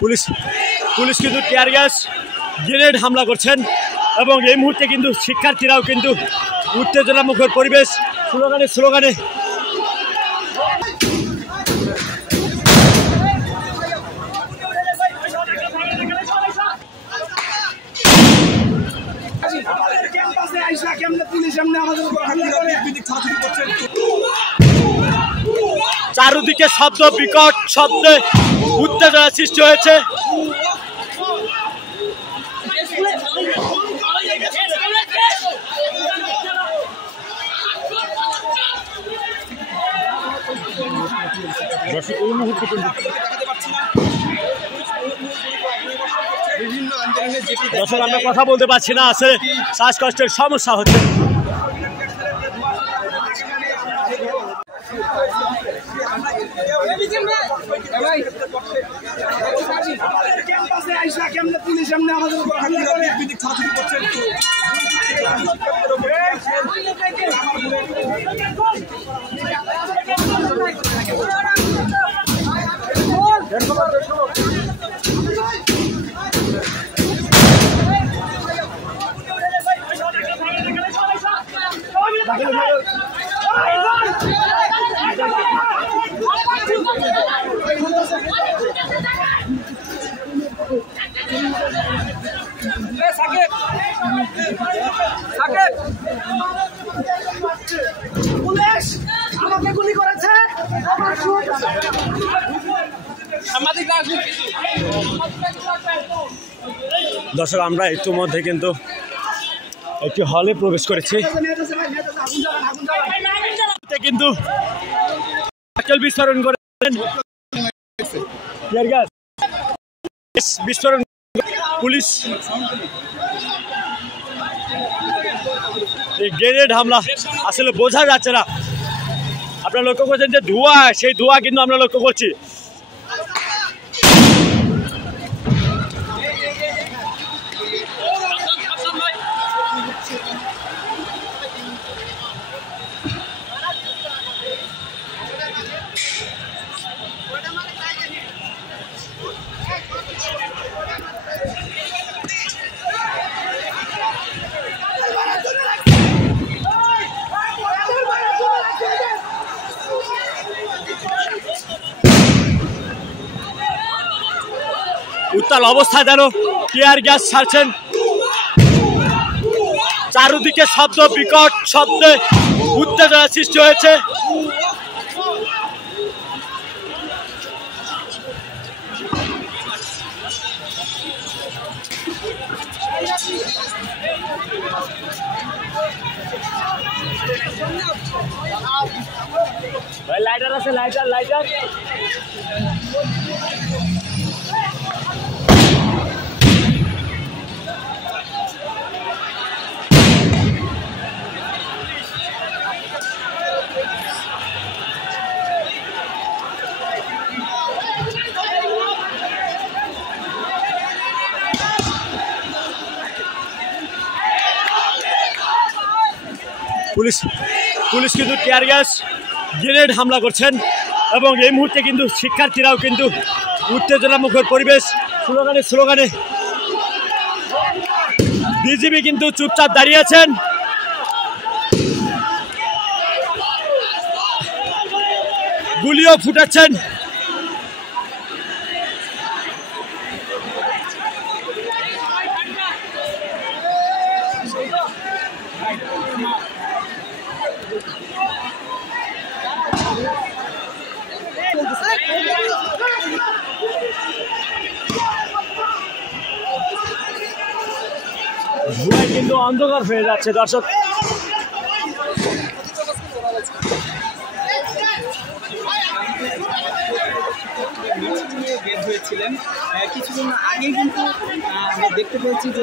Police কিন্তু tear gas grenade হামলা করছেন এবং এই মুহূর্তে কিন্তু শিক্ষার্থীরাও কিন্তু উত্তেজনামুখর পরিবেশ স্লোগানে চারদিকে শব্দ বিকট শব্দে উত্তেজনা সৃষ্টি হয়েছে। দর্শক আমরা কথা বলতে পারছি না, আসলে শ্বাসকষ্টের সমস্যা হচ্ছে। দর্শক আমরা ইতিমধ্যে কিন্তু একটি হলে প্রবেশ করেছি, কিন্তু বিস্ফোরণ করেছেন বিস্ফোরণ পুলিশ এই গ্রেনেড হামলা আসলে বোঝা যাচ্ছে না। আপনারা লক্ষ্য করছেন যে ধোঁয়া, সেই ধোঁয়া কিন্তু আমরা লক্ষ্য করছি। উত্তাল অবস্থা, যেন টিয়ার গ্যাস ছাড়ছেন। চারদিকে শব্দ বিকট শব্দে উত্তেজনা সৃষ্টি হয়েছে। লাইটার আছে, লাইটার পুলিশ কিন্তু টিয়ার গ্যাস গ্রেনেড হামলা করছেন এবং এই মুহূর্তে কিন্তু শিক্ষার্থীরাও কিন্তু উত্তেজনামুখর পরিবেশ স্লোগানে বিজিবি কিন্তু চুপচাপ দাঁড়িয়ে আছেন। গুলিও ফুটাচ্ছেন। ধোঁয়ায় কিন্তু অন্ধকার হয়ে যাচ্ছে দর্শক। বের হয়েছিলেন কিছুদিন আগে, কিন্তু আমরা দেখতে পেয়েছি যে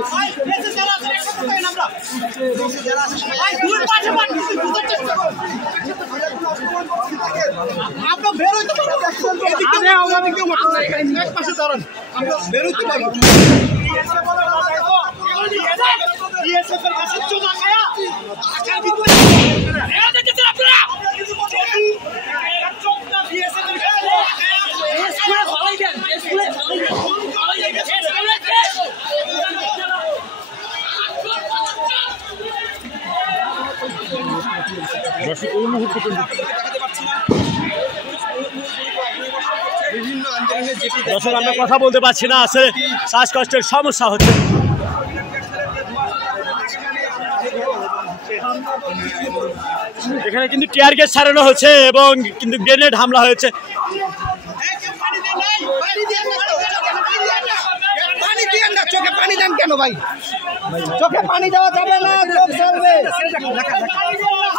দর্শক এই মুহূর্তে কিন্তু বিভিন্ন আন্দোলনে যেটি দর্শক আমরা কথা বলতে পারছি না, আসলে শ্বাসকষ্টের সমস্যা হচ্ছে। এখানে কিন্তু টিয়ার গ্যাস ছাড়ানো হচ্ছে এবং কিন্তু গ্রেনেড হামলা হয়েছে। চোখে পানি দেন কেন ভাই? চোখে পানি দেওয়া যাবে না, চোখ জ্বলবে।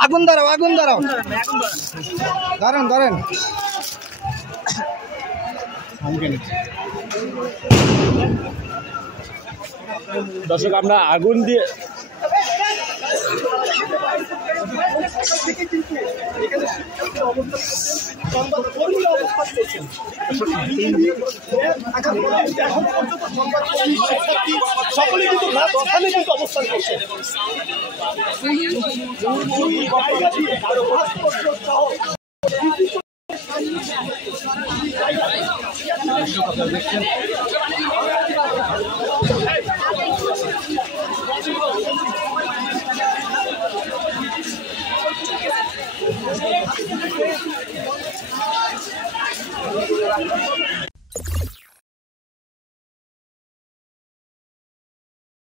আগুন ধরাও, আগুন ধরাও, ধরেন ধরেন। দর্শক আমরা আগুন দিয়ে সকলে কিন্তু ওখানে কিন্তু অবস্থান করছে।